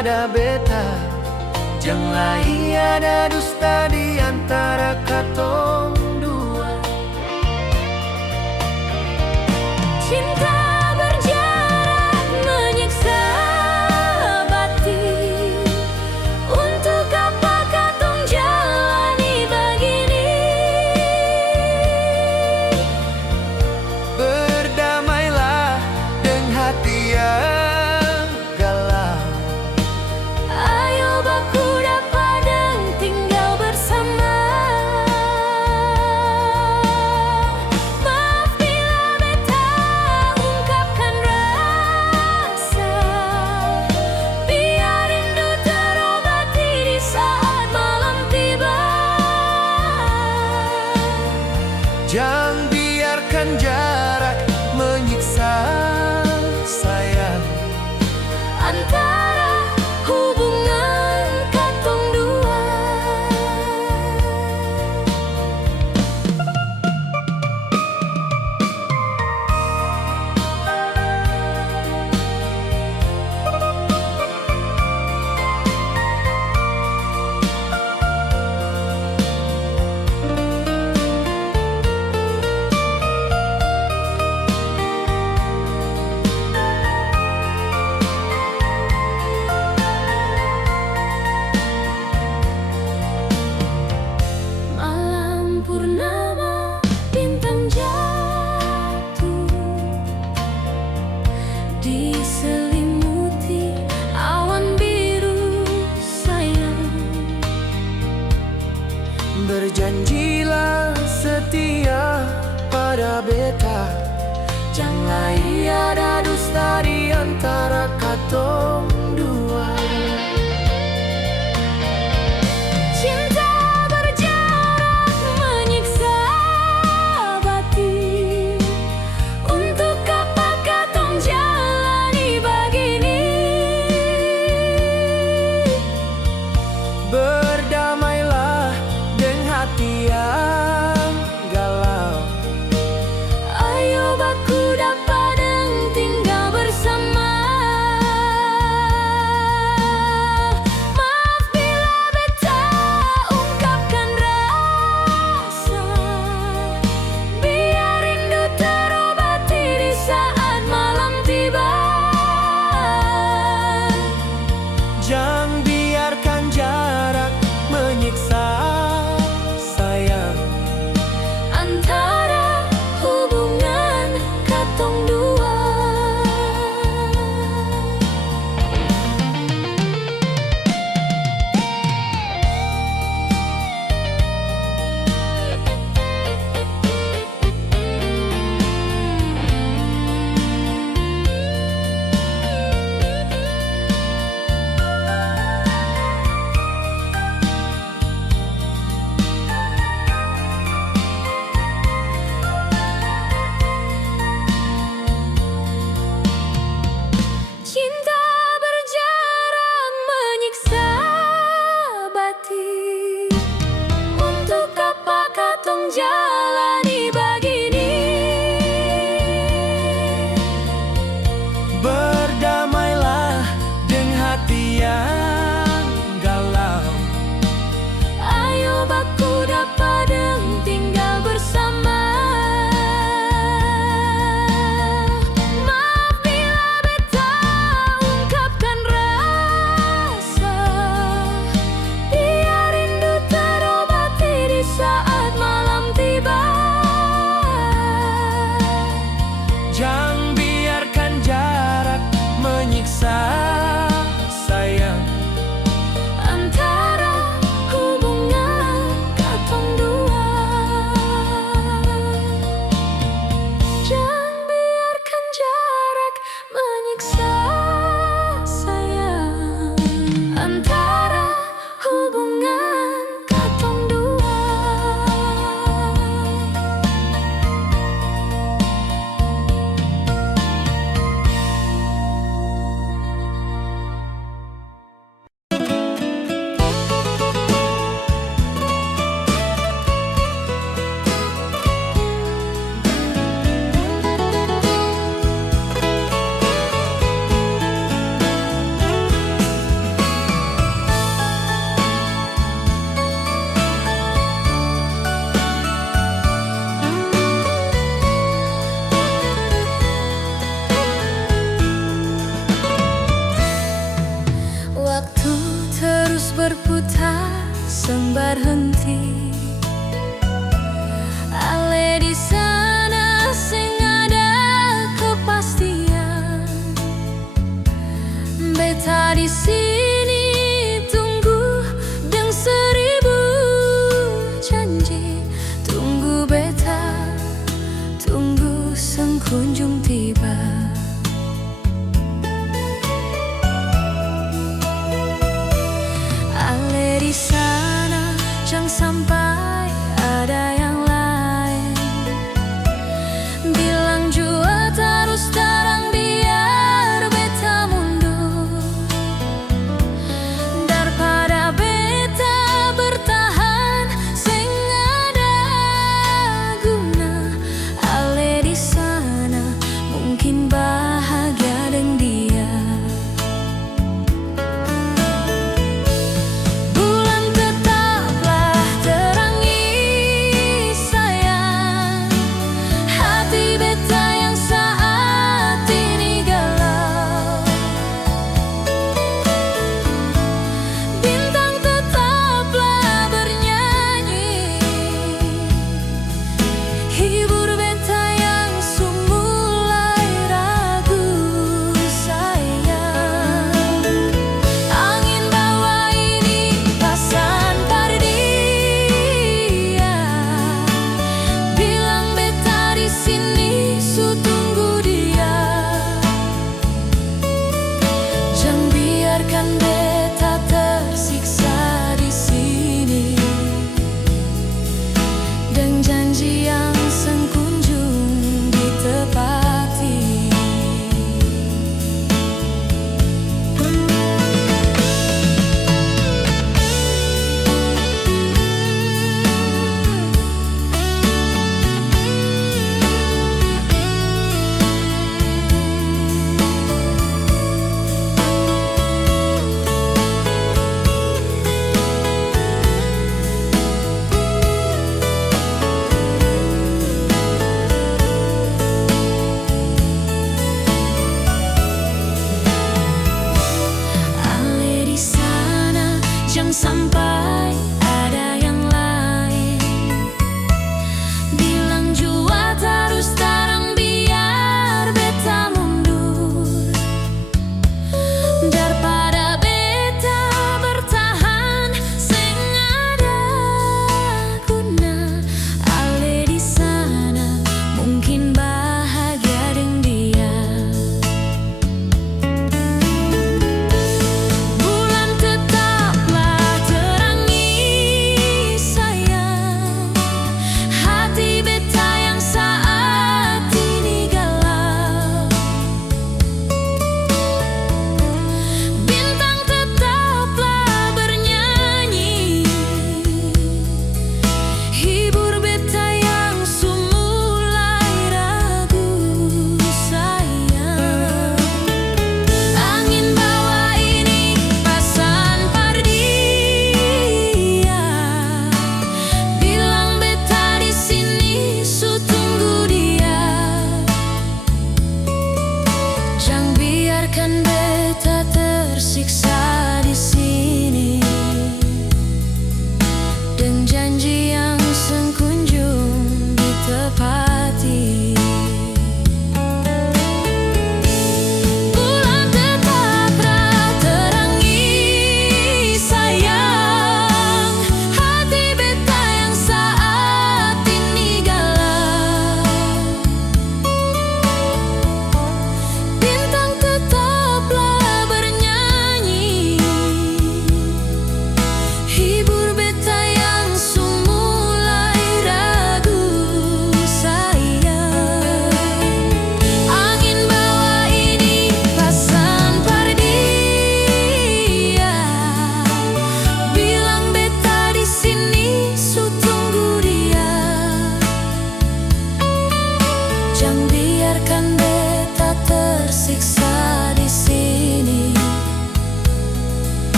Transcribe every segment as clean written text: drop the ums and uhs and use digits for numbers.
pada beta. Janganlah ada dusta di antara katong dua. Cinta berjarak menyiksa batin. Untuk apa katong jalani begini? Berdamailah dengan hati yang galau. Ayo baku dapat tinggal bersama. Maaf bila beta ungkapkan rasa. Biar rindu terobati di saat malam tiba. Jangan biarkan jarak menyiksa sayang Antara hubungan katong dua. Malam purnama bintang jatuh, diselimuti awan biru sayang. Berjanjilah setia pada beta. Janganlah ada dusta di antara katong dua. Cinta berjarak menyiksa batin. Untuk apa katong jalani begini? Berdamailah dengan hati yang galau. Ayo baku dapat Waktu terus berputar sembari henti. Ale di sana sing ada kepastian. Beta di sini tunggu dengan 1000 janji. Tunggu beta, tunggu sang kunjung tiba. Di sana jangan sampai ada yang lain. Bilang jua terus terang biar beta mundur. Daripada beta bertahan sing ada guna. Ale di sana mungkin bahagia dengan dia. Beta tersiksa di sini dan janji yang sang kunjung ditepati. Jangan sampai ada yang lain. Bilang jua terus terang biar beta mundur. Daripada beta bertahan sing ada guna. Ale di sana mungkin bahagia dengan dia. Bulan tetaplah terangi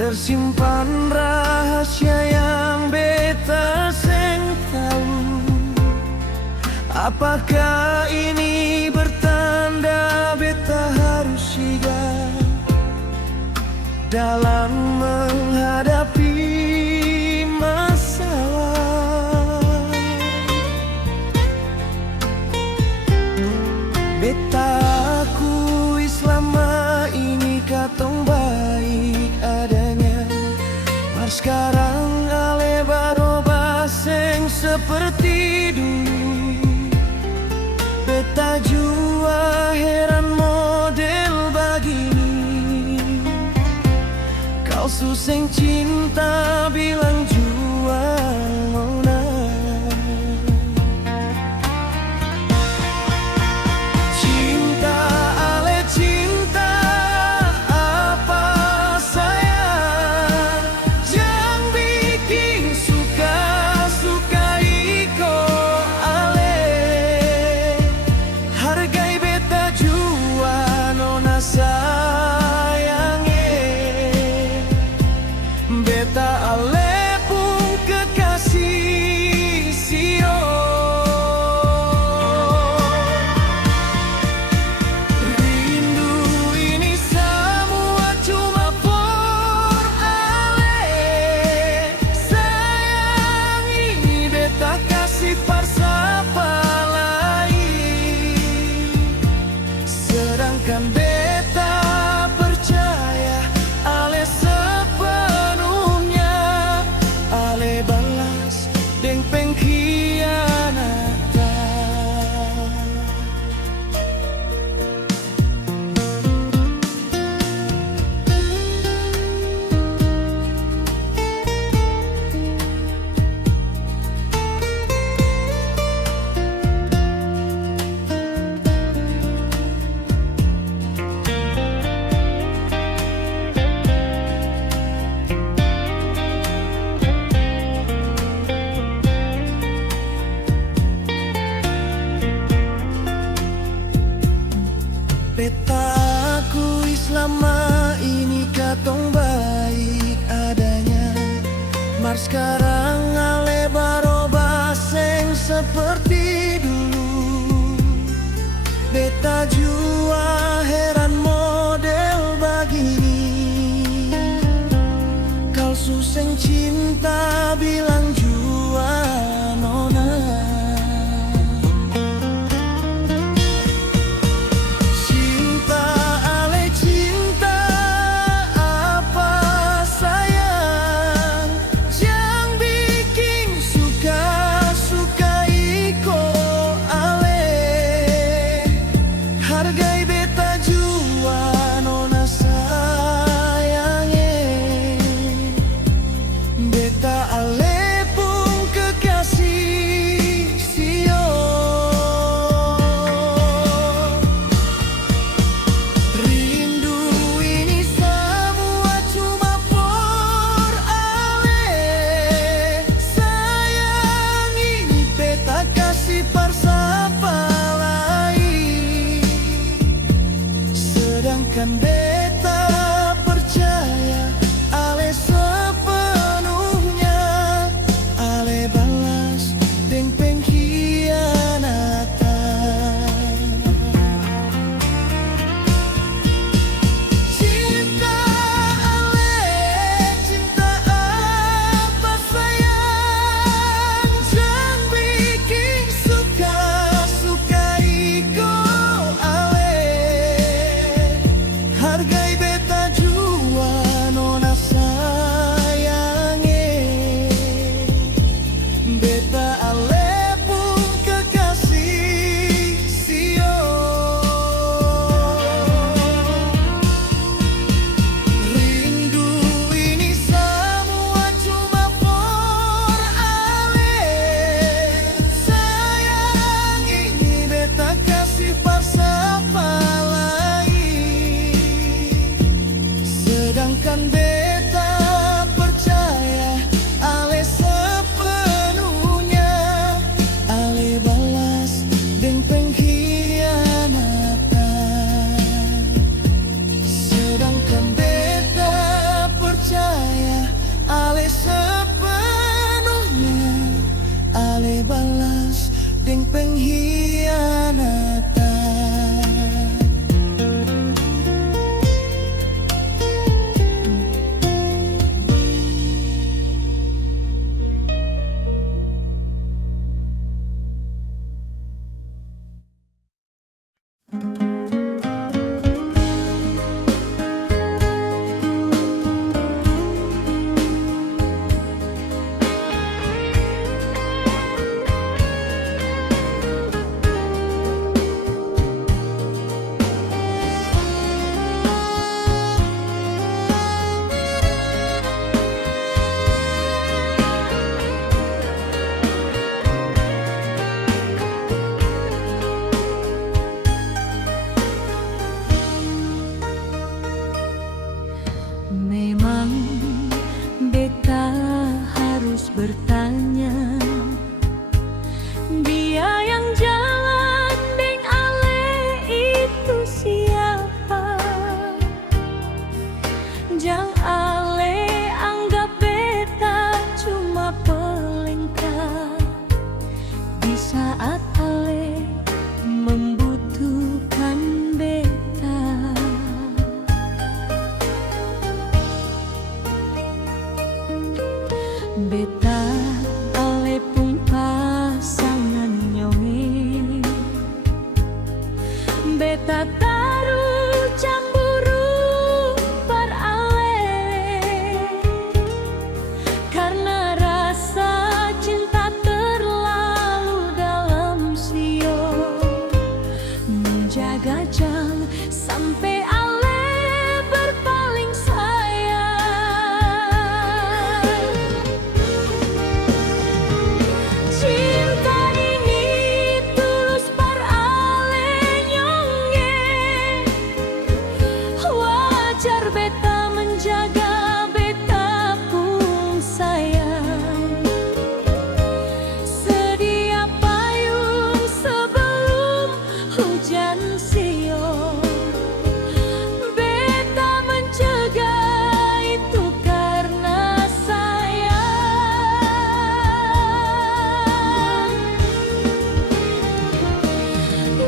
Tersimpan rahasia yang beta seng tahu. Apakah ini bertanda beta harus sigap dalam menghadapi masalah? Beta akui selama ini katong baik adanya, mar sekarang ale barobah seng seperti dulu. Beta jua heran model begini. Kau suseng cinta bilang jua nona. Cinta ale cinta apa sayang, jangan bikin suka-suka iko ale. Hargai beta jua nona sayange. Beta ale pun kekasih sio. Rindu ini semua cuma for ale. Sayang ini beta kasih par sapa lain. Sedangkan beta percaya ale sepenuhnya ale balas deng pengkhianatan. Beta akui selama ini katong baik adanya, mar sekarang ale barobah seng seperti dulu. Beta jua heran model begini. Kau suseng cinta bilang jua nona. Cinta ale cinta apa sayang, jangan bikin suka-suka iko ale. Hargai beta jua nona sayange. Beta ale Beta ale pun pasangan nyonge, beta taru cemburu par ale, karena rasa cinta terlalu dalam sio, menjaga jang sampai ale berpaling sayang. Cinta ini tulus par ale nyonge, wajar beta menjaga beta pun sayang. Sedia payung sebelum hujan sio, beta mencegah itu karena sayang.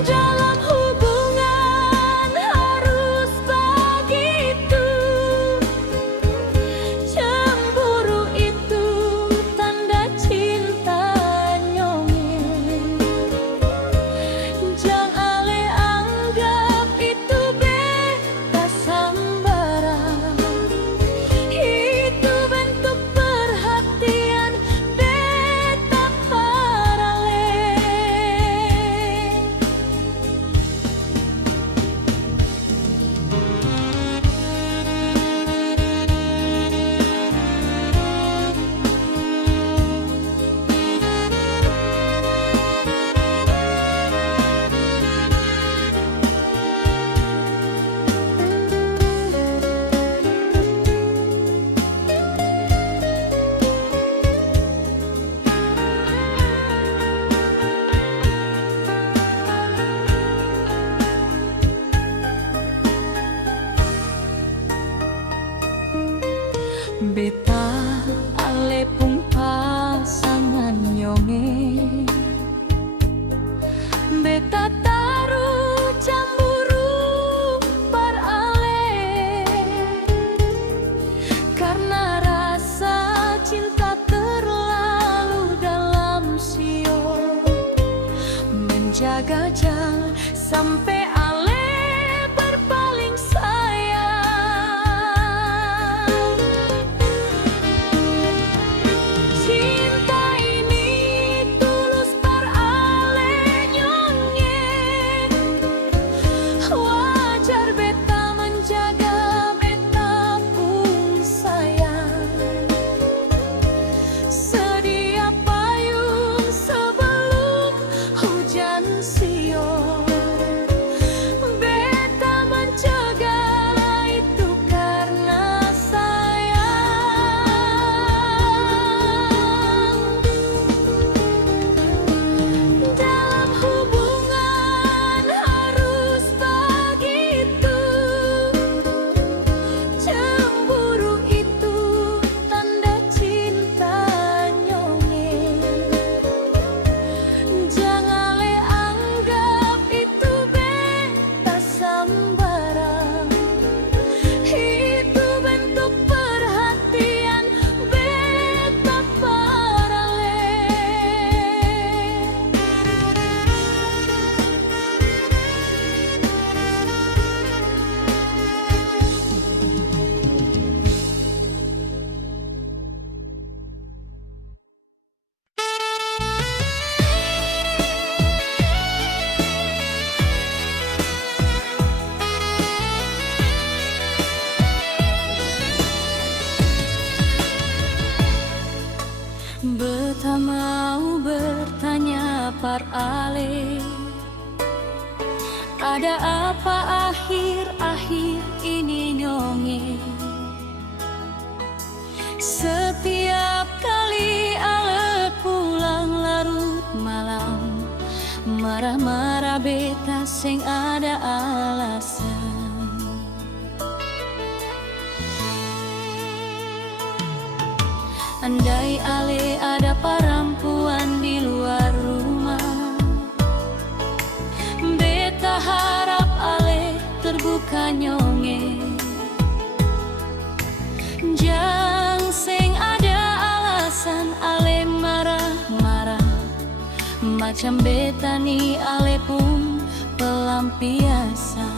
Dalam hubungan harus begitu, cemburu itu tanda cinta nyonge. Jang ale anggap itu beta sambarang, itu bentuk perhatian beta parale. Beta ale pun pasangan nyonge, beta taruh cemburu par ale, karena rasa cinta terlalu dalam sio, menjaga jang sampai ale berpaling sayang. Cinta ini tulus par ale nyonge, wajar beta menjaga beta pun sayang. Sedia payung sebelum hujan sio, beta mencegah itu karena sayang. Dalam hubungan harus begitu, cemburu itu tanda cinta nyonge. Jangan le anggap itu beta sambarang, itu bentuk perhatian beta parale. Beta mau bertanya par ale, ada apa akhir-akhir ini nyonge? Setiap kali ale pulang larut malam, marah-marah beta sing ada alasan. Andai ale ada perempuan di luar rumah, beta harap ale terbuka nyonge. Jang sing ada alasan macam betani ale pun pelampiasan.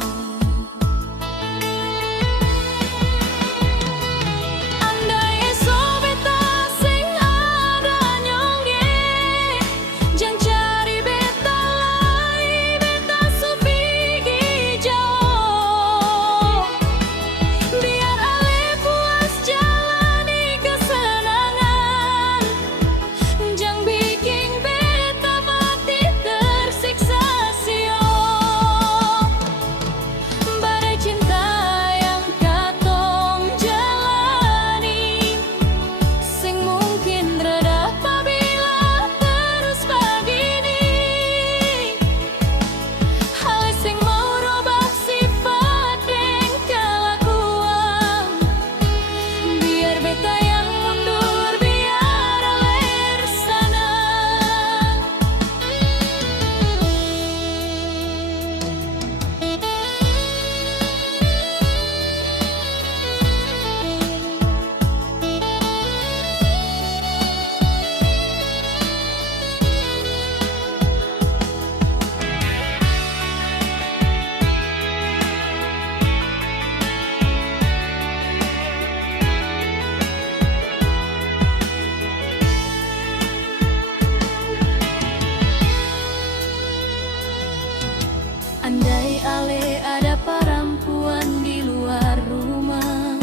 Andai ale ada perempuan di luar rumah,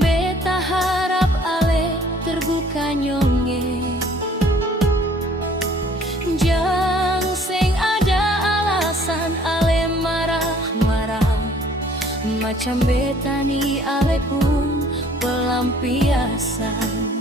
beta harap ale terbuka nyonge. Jang sing ada alasan ale marah-marah, macam betani ale pun pelampiasan.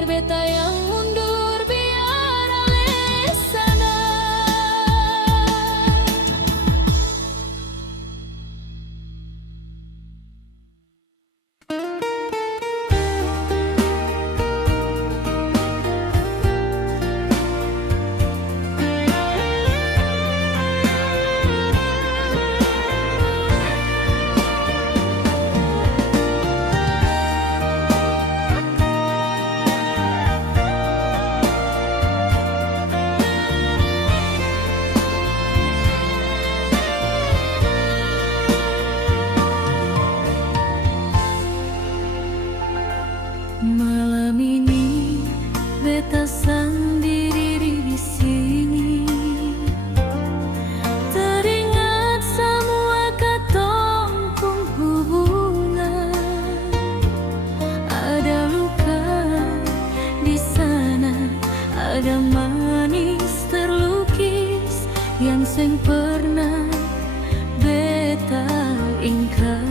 Beta yang mundur biar ale sana. Malam ini beta sendiri di sini, teringat semua katong hubungan. Ada luka di sana, ada manis terlukis yang seng pernah beta ingkar.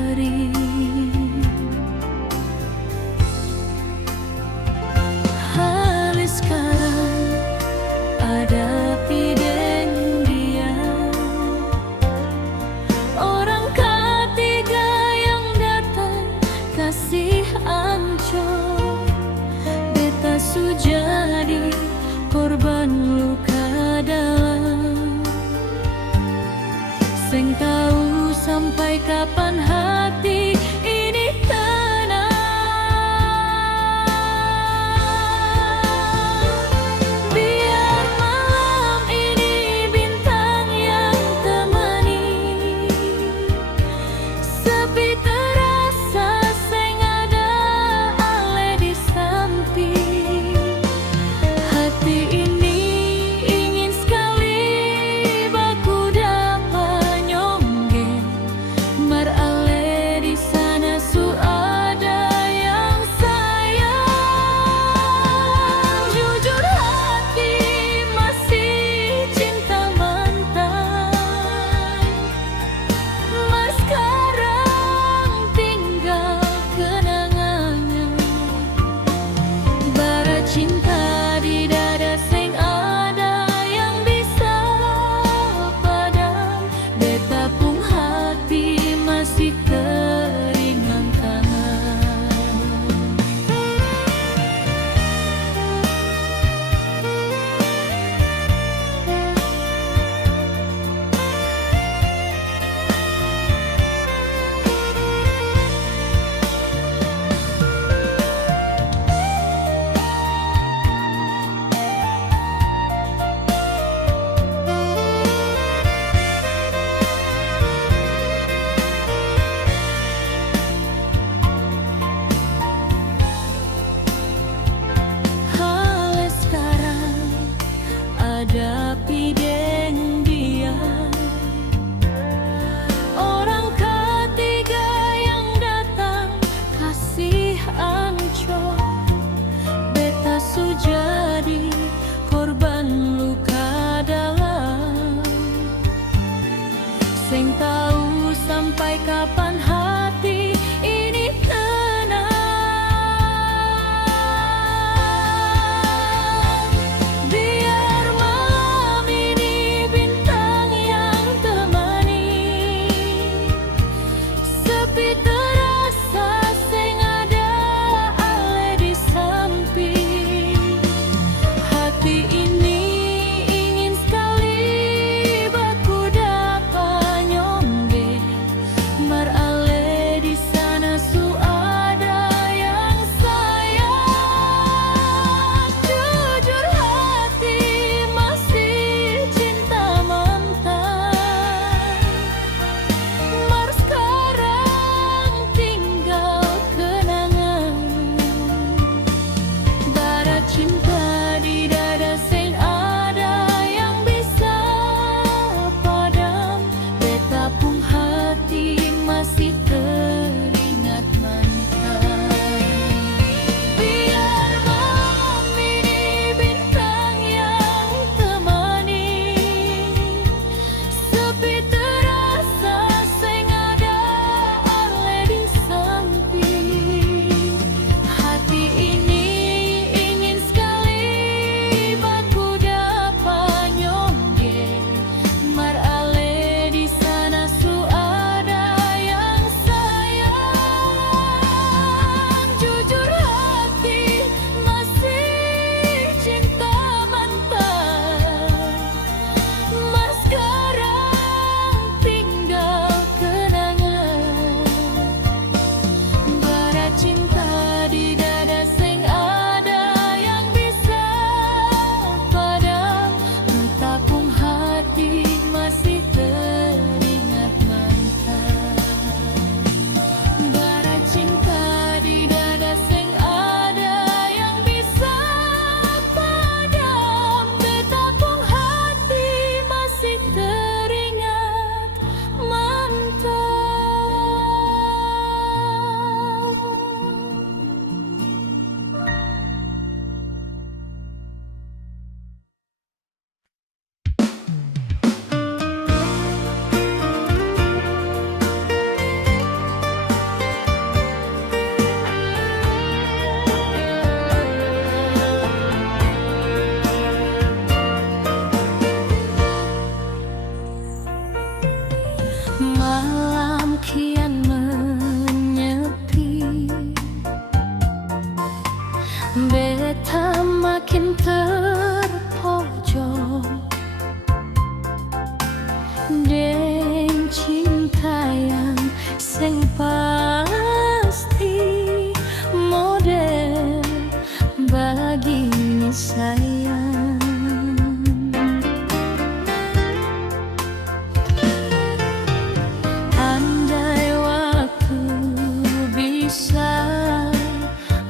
Malam kian menyepi, beta makin terpojok deng cinta yang sing pasti model baginya sayang. Andai waktu bisa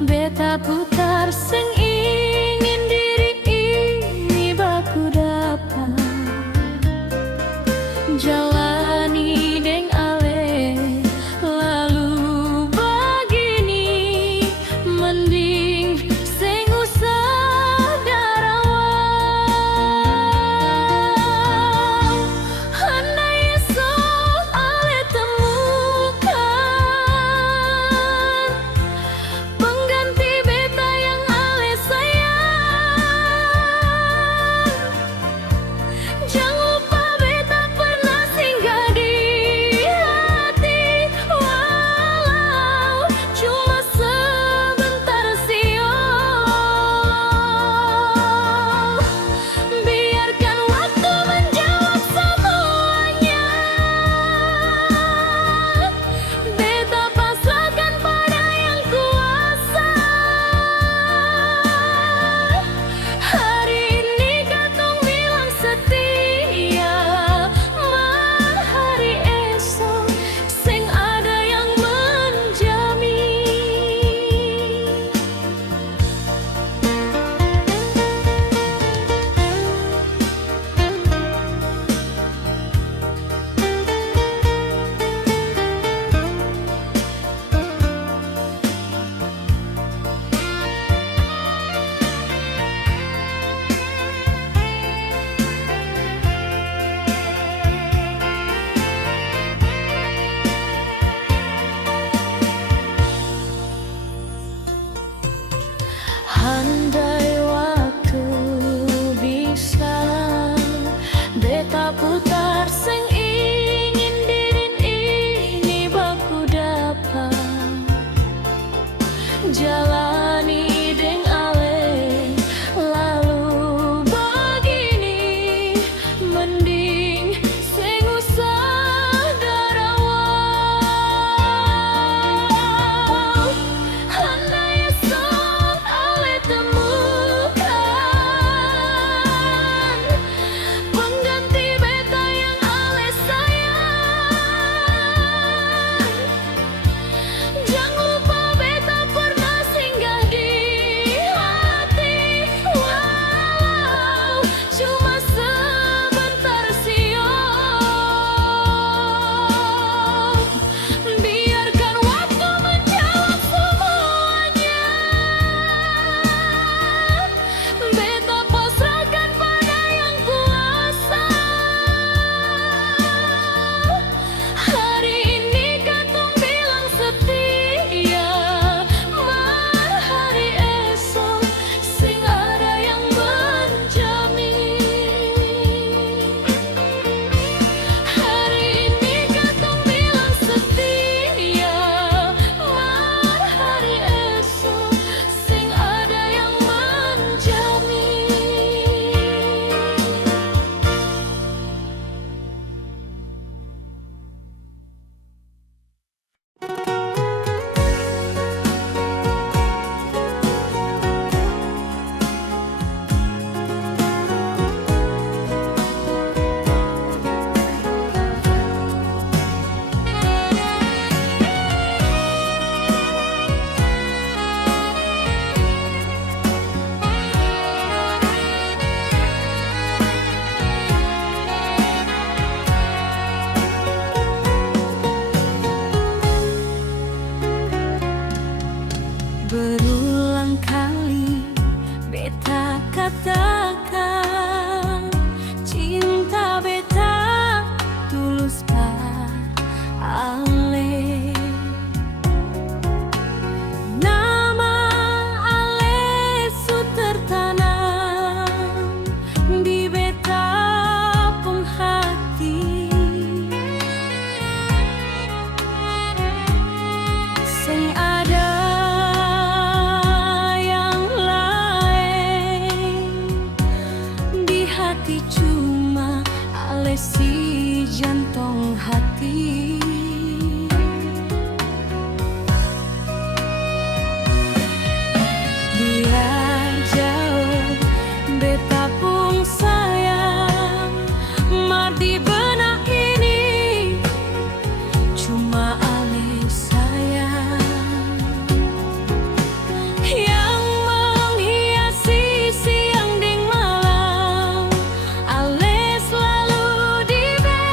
beta putar sing ingin diri ini baku dapat jalani deng ale lalu begini mending sing usah darawang. Andai esok ale temukan pengganti beta yang ale sayang, jangan lupa beta pernah ale si jantung hati. Biar jauh beta pung sayang, mar di benak ini cuma ale sayang yang menghiasi siang ding malam. Ale selalu di beta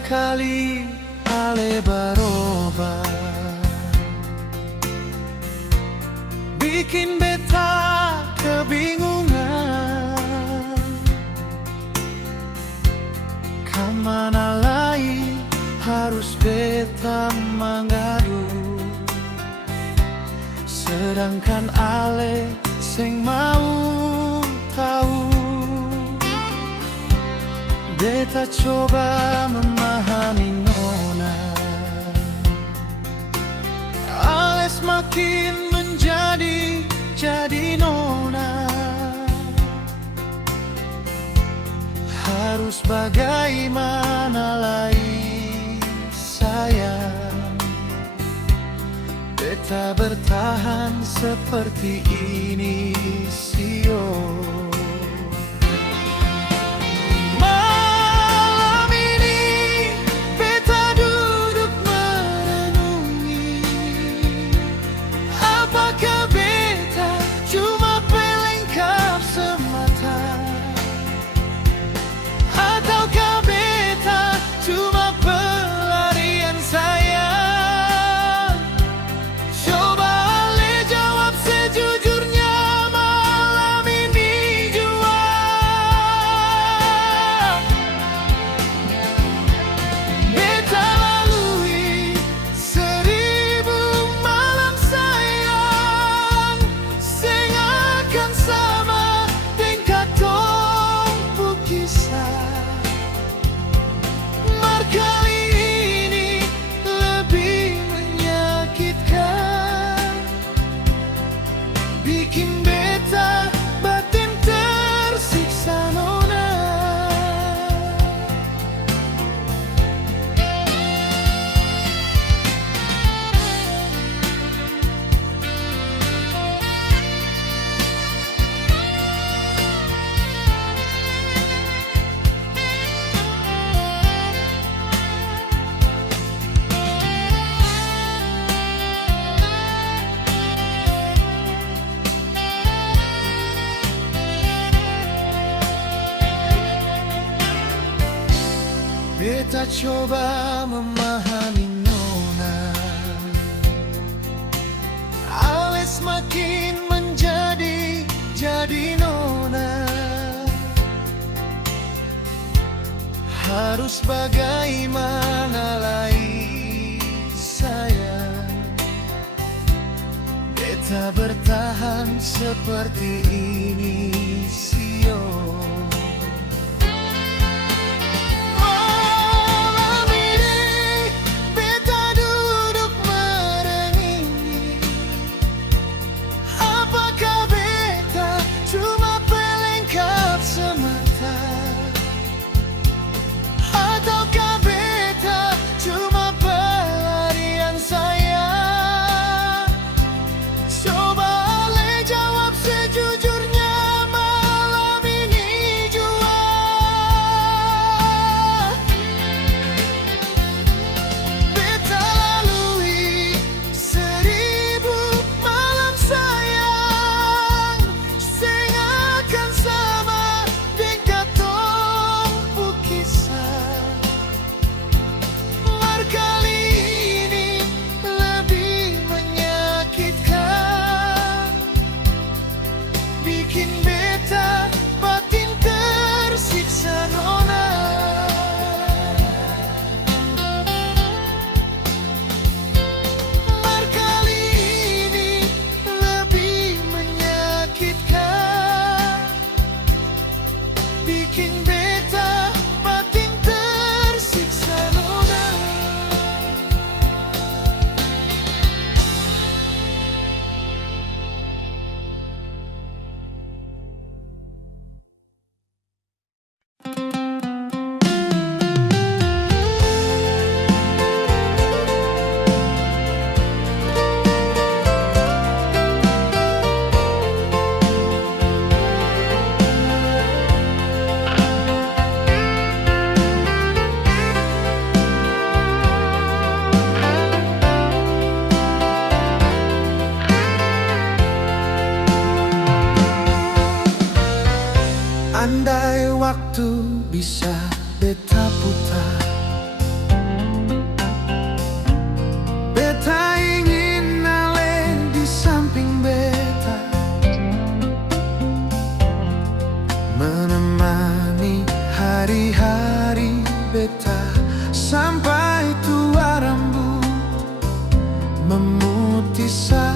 Seringkali ale baroba bikin beta kebingungan. Kemana lagi harus beta mengadu, sedangkan ale sing mau tahu. Beta coba memahami nona, ale semakin jadi nona. Harus bagaimana lagi sayang, beta bertahan seperti ini sio. Malam ini beta duduk merenungi, apakah beta cuma pelengkap semata, ataukah beta cuma pelarian sayang? Coba ale jawab sejujurnya malam ini jua. Beta lalui 1000 malam sayang, sing akan sama tingkat tong kisah. Mar kali ini lebih menyakitkan, bikin beta batin tersiksa nona. Beta coba memahami nona, ale semakin jadi nona. Harus bagaimana lagi sayang, beta bertahan seperti ini sio. Malam ini beta duduk merenungi, apakah beta cuma pelengkap semata, ataukah beta cuma pelarian sayang? Coba ale jawab sejujurnya malam ini jua. Beta lalui 1000 malam sayang, sing akan sama tingkat tong kisah. Mar kali ini lebih menyakitkan, bikin beta batin tersiksa nona. Mar kali ini lebih menyakitkan, bikin beta batin tersiksa nona. Andai waktu bisa beta putar, beta sampai tua rambut memutih sayang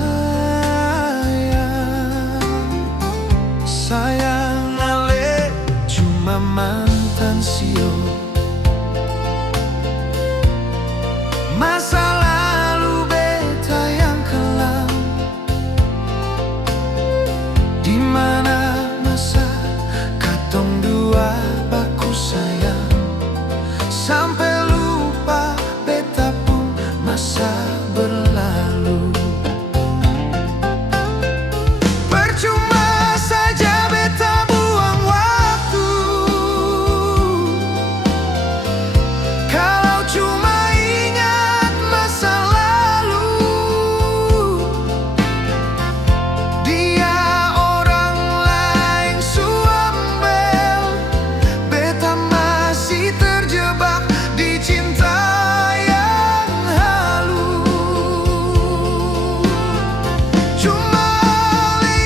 ale cuma mantan sio. Masa lalu beta yang kelam, di mana masa katong dua baku sayang, sampai lupa beta pun masa berlalu. Percuma saja beta buang waktu kalau cuma ingat masa lalu. Dia orang lain suambel, beta masih terjebak di cinta yang halu. Cuma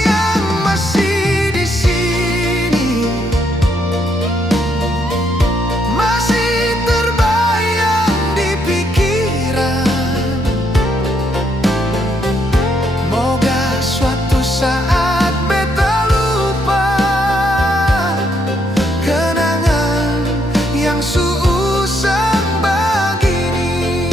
yang masih di sini, masih terbayang di pikiran. Moga suatu saat beta lupa kenangan yang suusang begini.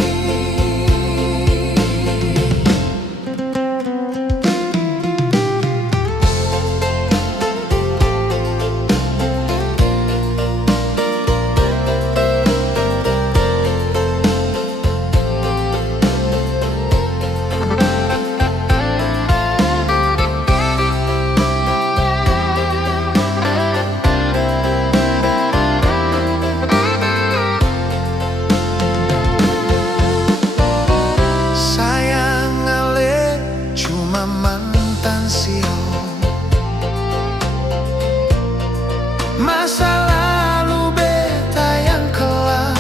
Sayang ale cuma mantan sio. Masa lalu beta yang kelam,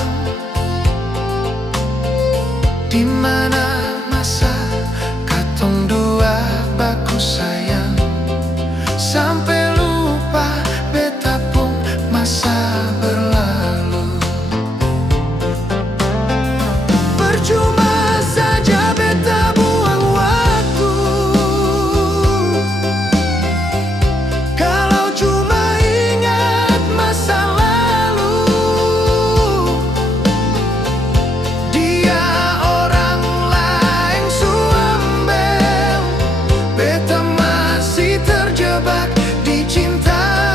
di mana masa katong dua baku sayang, sampai lupa beta pun masa berlalu. Percuma saja beta buang waktu kalau cuma ingat masa lalu. Dia orang lain suambel, beta masih terjebak di cinta